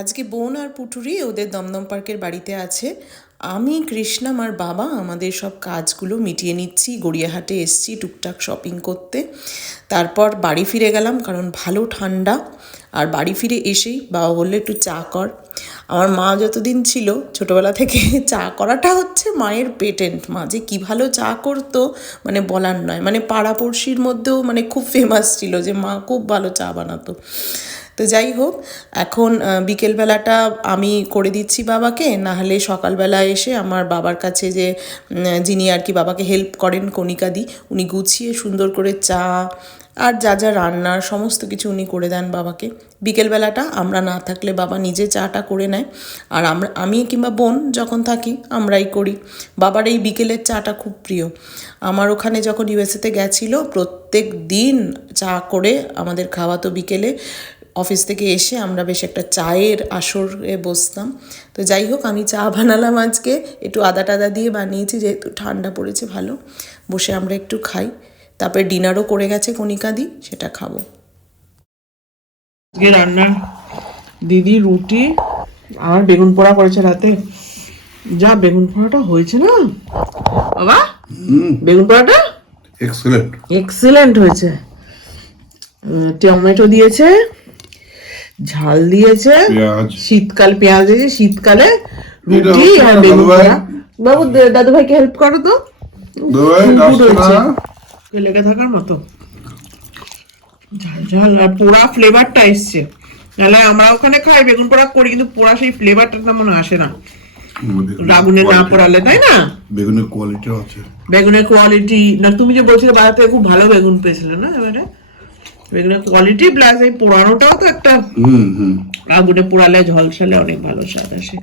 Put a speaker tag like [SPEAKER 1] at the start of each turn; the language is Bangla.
[SPEAKER 1] আজকে বোন আর পুটুরি ওদের দমদম পার্কের বাড়িতে আছে। আমি কৃষ্ণাম আর বাবা আমাদের সব কাজগুলো মিটিয়ে নিচ্ছি, গড়িয়াহাটে এসছি টুকটাক শপিং করতে। তারপর বাড়ি ফিরে গেলাম কারণ ভালো ঠান্ডা। আর বাড়ি ফিরে এসেই বাবা বলল, একটু চা কর। আমার মা যতদিন ছিল, ছোটবেলা থেকে চা করাটা হচ্ছে মায়ের পেটেন্ট মা যে কী ভালো চা করতো মানে বলার নয়। মানে পাড়াপড়শির মধ্যেও মানে খুব ফেমাস ছিল যে মা খুব ভালো চা বানাতো। তো যাই হোক, এখন বিকেলবেলাটা আমি করে দিচ্ছি বাবাকে না হলে সকালবেলা এসে আমার বাবার কাছে যে যিনি আর কি বাবাকে হেল্প করেন কণিকাদি, উনি গুছিয়ে সুন্দর করে চা আর যা যা রান্নার সমস্ত কিছু উনি করে দেন বাবাকে। বিকেলবেলাটা আমরা না থাকলে বাবা নিজে চাটা করে নেয়। আর আমরা, আমি কিংবা বোন যখন থাকি, আমরাই করি। বাবার এই বিকেলের চাটা খুব প্রিয়। আমার ওখানে যখন ইউএসএতে গেছিল, প্রত্যেক দিন চা করে আমাদের খাওয়াতো বিকেলে। অফিস থেকে এসে আমরা বেশ একটা চায়ের আসরে বসতাম। তো যাই হোক আমি চা বানালাম আজকে। একটু আদা টাদা দিয়ে বানিয়েছি যেহেতু ঠান্ডা পড়েছে ভালো। বসে আমরা একটু খাই। তারপরে ডিনারও করে গেছে কণিকাদি সেটা খাব।
[SPEAKER 2] আজকে রান্না দিদি রুটি আর বেগুন পোড়া করেছে রাতে। যা বেগুন পোড়াটা হয়েছে না? বাবা বেগুন পোড়াটা?
[SPEAKER 3] এক্সেলেন্ট
[SPEAKER 2] এক্সিলেন্ট হয়েছে। টমেটো দিয়েছে। ঝাল দিয়েছে শীতকাল পেঁয়াজ দিয়েছে শীতকালে রুটি আর
[SPEAKER 3] না,
[SPEAKER 2] বেগুন। বাবু দাদু ভাইকে হেল্প করো তো। লেগে থাকার মতো। ঝাল ঝাল আর পোড়া ফ্লেভারটা এসছে। নাহলে আমরা ওখানে খাই বেগুন পোড়া করি কিন্তু পোড়া সেই ফ্লেভারটা তেমন আসে না। রাগুনে না পোড়ালে তাই না?
[SPEAKER 3] বেগুনের কোয়ালিটিও আছে।
[SPEAKER 2] বেগুনের কোয়ালিটি না তুমি যে বলছিলে বাজার থেকে খুব ভালো বেগুন পেয়েছিলে না এবারে? কোয়ালিটি প্লাস এই পোড়ানোটাও তো একটা
[SPEAKER 3] হুম হুম।
[SPEAKER 2] আগুনে পোড়ালে ঝলসালে অনেক ভালো স্বাদ আসে।